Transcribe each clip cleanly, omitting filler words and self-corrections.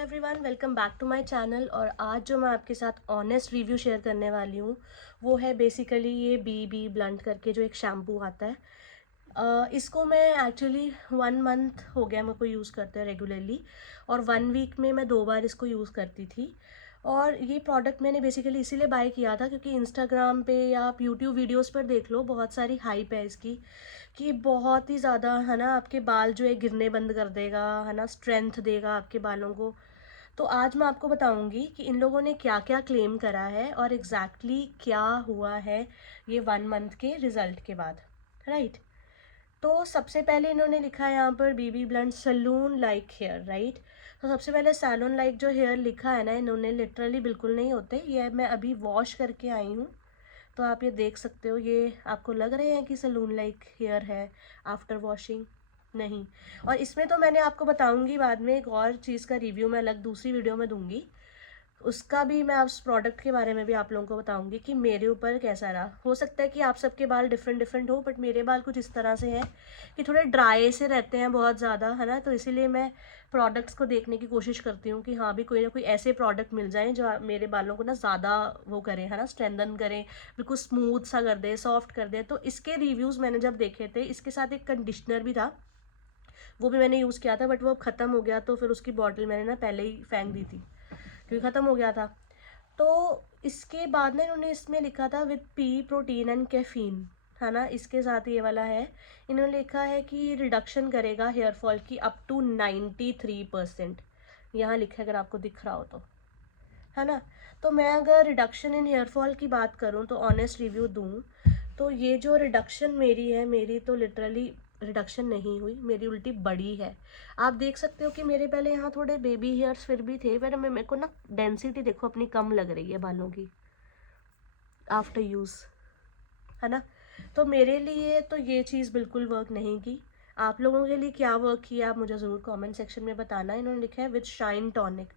Everyone, welcome back to my channel. और आज जो मैं आपके साथ ऑनेस्ट रिव्यू शेयर करने वाली हूँ वो है बेसिकली ये बी ब्लंट करके जो एक शैम्पू आता है। इसको मैं एक्चुअली 1 मंथ हो गया मेरे को यूज़ करते हैं रेगुलरली, और 1 वीक में मैं 2 बार इसको यूज़ करती थी। और ये प्रोडक्ट मैंने बेसिकली इसीलिए बाय किया था क्योंकि इंस्टाग्राम पे या आप यूट्यूब वीडियोस पर देख लो, बहुत सारी हाइप है इसकी कि बहुत ही ज़्यादा है ना, आपके बाल जो है गिरने बंद कर देगा, है ना, स्ट्रेंथ देगा आपके बालों को। तो आज मैं आपको बताऊंगी कि इन लोगों ने क्या क्या क्लेम करा है और एग्जैक्टली क्या हुआ है ये 1 मंथ के रिजल्ट के बाद, राइट। तो सबसे पहले इन्होंने लिखा है यहाँ पर BB blunt salon like hair, right. तो सबसे पहले सैलून लाइक जो हेयर लिखा है ना, इन्होंने लिटरली बिल्कुल नहीं होते। ये मैं अभी वॉश करके आई हूँ, तो आप ये देख सकते हो। ये आपको लग रहे हैं कि सैलून लाइक हेयर है आफ्टर वॉशिंग? नहीं। और इसमें तो मैंने आपको बताऊंगी बाद में, एक और चीज़ का रिव्यू मैं अलग दूसरी वीडियो में दूंगी, उसका भी मैं उस प्रोडक्ट के बारे में भी आप लोगों को बताऊंगी कि मेरे ऊपर कैसा रहा। हो सकता है कि आप सबके बाल डिफरेंट डिफरेंट हो, बट मेरे बाल कुछ इस तरह से हैं कि थोड़े ड्राई से रहते हैं बहुत ज़्यादा, है ना। तो इसीलिए मैं प्रोडक्ट्स को देखने की कोशिश करती हूँ कि हाँ भी कोई ना कोई ऐसे प्रोडक्ट मिल जाए जो मेरे बालों को ना ज़्यादा वो करें, है ना, स्ट्रेंथन करें, बिल्कुल स्मूथ सा कर दे, सॉफ्ट कर दे। तो इसके रिव्यूज़ मैंने जब देखे थे, इसके साथ एक कंडीशनर भी था, वो भी मैंने यूज़ किया था, बट वो अब ख़त्म हो गया, तो फिर उसकी बॉटल मैंने ना पहले ही फेंक दी थी क्योंकि ख़त्म हो गया था। तो इसके बाद ना इन्होंने इसमें लिखा था with P protein and caffeine, है ना, इसके साथ ये वाला है। इन्होंने लिखा है कि रिडक्शन करेगा हेयर फॉल की अप टू 93%। यहाँ लिखा है अगर आपको दिख रहा हो तो, है ना। तो मैं अगर रिडक्शन इन हेयर फॉल की बात करूँ तो ऑनेस्ट रिव्यू दूँ तो ये जो रिडक्शन मेरी है, मेरी तो लिटरली रिडक्शन नहीं हुई, मेरी उल्टी बड़ी है। आप देख सकते हो कि मेरे पहले यहाँ थोड़े बेबी हेयर्स फिर भी थे, पर मेरे को ना डेंसिटी देखो अपनी कम लग रही है बालों की आफ्टर यूज़, है ना। तो मेरे लिए तो ये चीज़ बिल्कुल वर्क नहीं की। आप लोगों के लिए क्या वर्क किया आप मुझे ज़रूर कमेंट सेक्शन में बताना। इन्होंने लिखा है विद शाइन टॉनिक।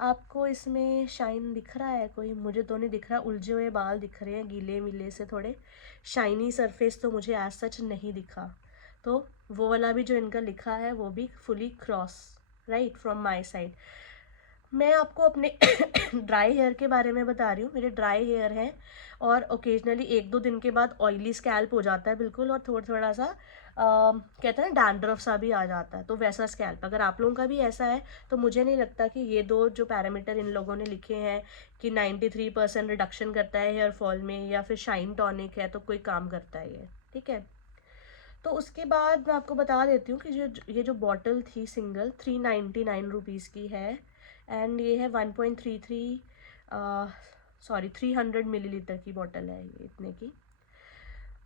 आपको इसमें शाइन दिख रहा है कोई? मुझे तो नहीं दिख रहा, उलझे हुए बाल दिख रहे हैं गीले मिले से थोड़े। शाइनी सरफेस तो मुझे एज सच नहीं दिखा। तो वो वाला भी जो इनका लिखा है वो भी fully cross, right, from my side. मैं आपको अपने ड्राई हेयर के बारे में बता रही हूँ। मेरे ड्राई हेयर हैं और ओकेजनली 1-2 दिन के बाद ऑयली स्कैल्प हो जाता है बिल्कुल, और थोड़ा थोड़ा सा कहते हैं डैंड्रफ सा भी आ जाता है, तो वैसा स्कैल्प अगर आप लोगों का भी ऐसा है तो मुझे नहीं लगता कि ये दो जो पैरामीटर इन लोगों ने लिखे हैं कि 93% रिडक्शन करता है हेयर फॉल में या फिर शाइन टॉनिक है, तो कोई काम करता है ये, ठीक है। तो उसके बाद मैं आपको बता देती हूँ कि ये जो बॉटल थी सिंगल 399 रुपीज़ की है, एंड ये है 1.33 सॉरी 300 मिलीलीटर की बॉटल है ये, इतने की।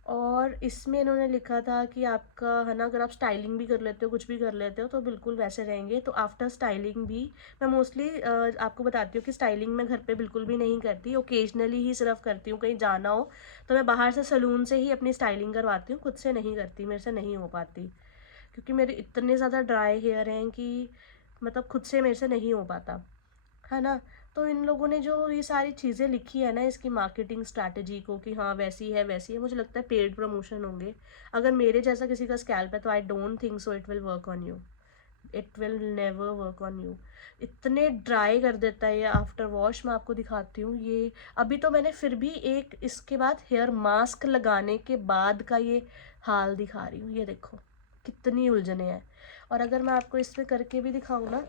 और इसमें इन्होंने लिखा था कि आपका, है ना, अगर आप स्टाइलिंग भी कर लेते हो, कुछ भी कर लेते हो, तो बिल्कुल वैसे रहेंगे। तो आफ्टर स्टाइलिंग भी मैं मोस्टली आपको बताती हूँ कि स्टाइलिंग मैं घर पे बिल्कुल भी नहीं करती, ओकेजनली ही सिर्फ करती हूँ। कहीं जाना हो तो मैं बाहर से सलून से ही अपनी स्टाइलिंग करवाती हूँ, खुद से नहीं करती, मेरे से नहीं हो पाती क्योंकि मेरे इतने ज़्यादा ड्राई हेयर हैं कि मतलब खुद से मेरे से नहीं हो पाता, है ना। तो इन लोगों ने जो ये सारी चीज़ें लिखी है ना इसकी मार्केटिंग स्ट्रैटेजी को कि हाँ वैसी है वैसी है, मुझे लगता है पेड प्रमोशन होंगे। अगर मेरे जैसा किसी का स्कैल्प है तो I don't think so it will work on you, it will never work on you. इतने ड्राई कर देता है ये आफ्टर वॉश। मैं आपको दिखाती हूँ ये, अभी तो मैंने फिर भी एक इसके बाद हेयर मास्क लगाने के बाद का ये हाल दिखा रही हूँ, ये देखो कितनी उलझने हैं। और अगर मैं आपको इसमें करके भी दिखाऊँ ना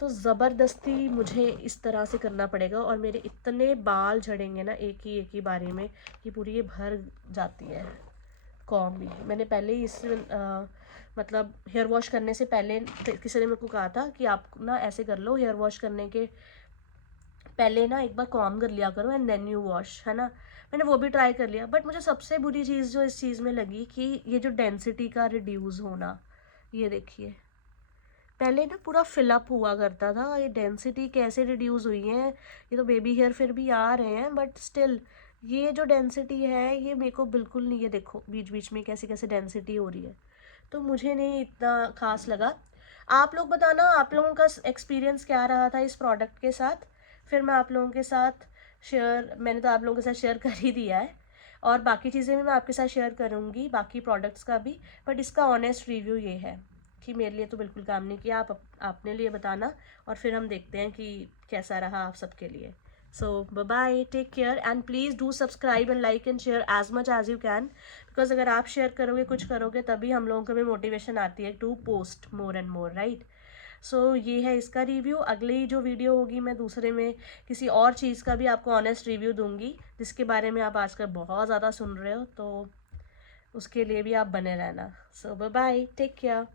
तो ज़बरदस्ती मुझे इस तरह से करना पड़ेगा, और मेरे इतने बाल झड़ेंगे ना एक ही बारी में कि पूरी ये भर जाती है कॉम भी। मैंने पहले ही इस मतलब हेयर वॉश करने से पहले किसी ने मेरे को कहा था कि आप ना ऐसे कर लो, हेयर वॉश करने के पहले ना एक बार कॉम कर लिया करो एंड देन यू वॉश, है ना। मैंने वो भी ट्राई कर लिया, बट मुझे सबसे बुरी चीज़ जो इस चीज़ में लगी कि ये जो डेंसिटी का रिड्यूस होना, ये देखिए पहले ना पूरा फिलअप हुआ करता था, ये डेंसिटी कैसे रिड्यूस हुई है। ये तो बेबी हेयर फिर भी आ रहे हैं, बट स्टिल ये जो डेंसिटी है ये मेरे को बिल्कुल नहीं, ये देखो बीच बीच में कैसे कैसे डेंसिटी हो रही है, तो मुझे नहीं इतना खास लगा। आप लोग बताना आप लोगों का एक्सपीरियंस क्या रहा था इस प्रोडक्ट के साथ, फिर मैं आप लोगों के साथ शेयर, मैंने तो आप लोगों के साथ शेयर कर ही दिया है, और बाकी चीज़ें भी मैं आपके साथ शेयर करूँगी, बाकी प्रोडक्ट्स का भी, बट इसका ऑनेस्ट रिव्यू ये है, कि मेरे लिए तो बिल्कुल काम नहीं किया, आप अपने लिए बताना और फिर हम देखते हैं कि कैसा रहा आप सबके लिए। So bye, take care and please do subscribe and like and share as much as you can, because अगर आप शेयर करोगे, कुछ करोगे, तभी हम लोगों को भी मोटिवेशन आती है to post more and more, right. So ये है इसका रिव्यू। अगली जो वीडियो होगी मैं दूसरे में किसी और चीज़ का भी आपको ऑनेस्ट रिव्यू दूंगी, जिसके बारे में आप आजकल बहुत ज़्यादा सुन रहे हो, तो उसके लिए भी आप बने रहना। सो बाय, टेक केयर।